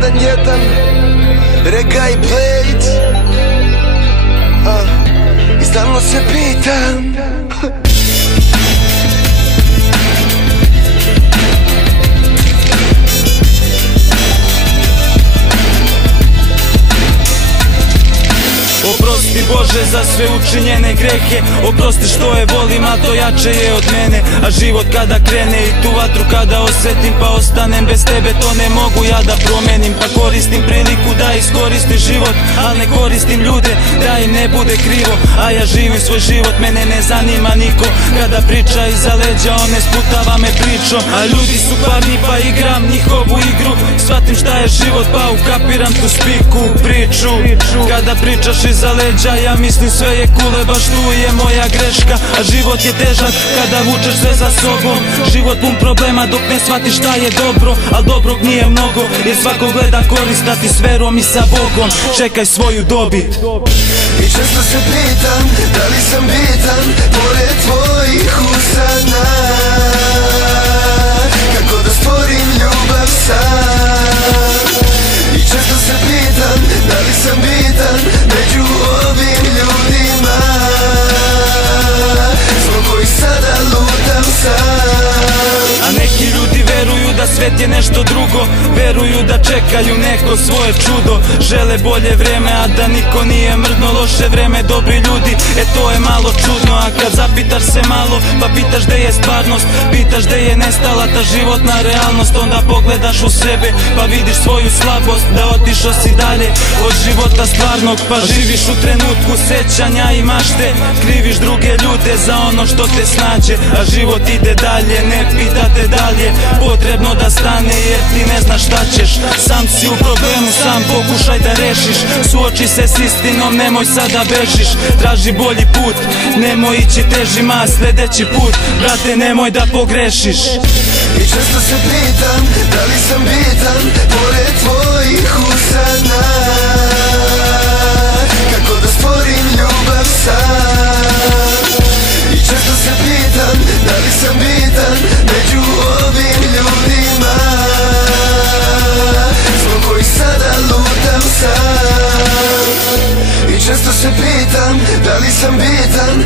1-1 Reggae Blade I stalno se pitam Oprosti Bože za sve učinjene grehe, oprosti što je volim, a to jače je od mene. A život kada krene i tu vatru kada osjetim, pa ostanem bez tebe, to ne mogu ja da promenim. Pa koristim priliku da iskoristim život, al ne koristim ljude da im ne bude krivo. A ja živim svoj život, mene ne zanima niko. Kada priča iza leđa, one sputava me pričom. A ljudi su parni pa igram njihovu igru. Shvatim šta je život pa ukapiram tu spiku priču. Kada pričaš iza leđa, ja mislim sve je kule, baš tu je moja greška. A život je težak kada vučeš sve za sobom. Život pun problema dok ne shvatiš šta je dobro, al dobrog nije mnogo, jer svako gleda koristati s verom i sa Bogom. Čekaj svoju dobit. I često se pitam da li sam bitan pored tvojih usana, kako da stvorim ljubav sam. I često se pitam da li sam bitan među ovim ljudima, zbog kojih sada lutam sam. A neki ljudi veruju da svet je nešto drugo, veruju da čekaju neko svoje čudo. Žele bolje vreme, a da niko nije mrdno. Loše vreme, dobri ljudi, to je malo čudno. A kad zapitaš se malo, pa pitaš gde je stvarnost, pitaš gde je nestala ta životna realnost, onda pogledaš u sebe, pa vidiš svoju slabost, da otišao si dalje od života stvarnog. Pa živiš u trenutku sećanja i mašte, kriviš druge ljude za ono što te snađe. A život ide dalje, ne pita te dalje, potrebno da stane jer ti ne znaš šta ćeš. Sam si u problemu, sam pokušaj da rešiš. Suoči se s istinom, nemoj sada bežiš. Traži bolji put, nemoj ići težima. Sledeći put, brate, nemoj da pogrešiš. I često se pitam da li sam bitan pored tvojih usana, kako da stvorim ljubav sam. I često se pitam da li sam bitan među ovim ljudima, zbog kojih sada lutam sam. I često se pitam da li sam bitan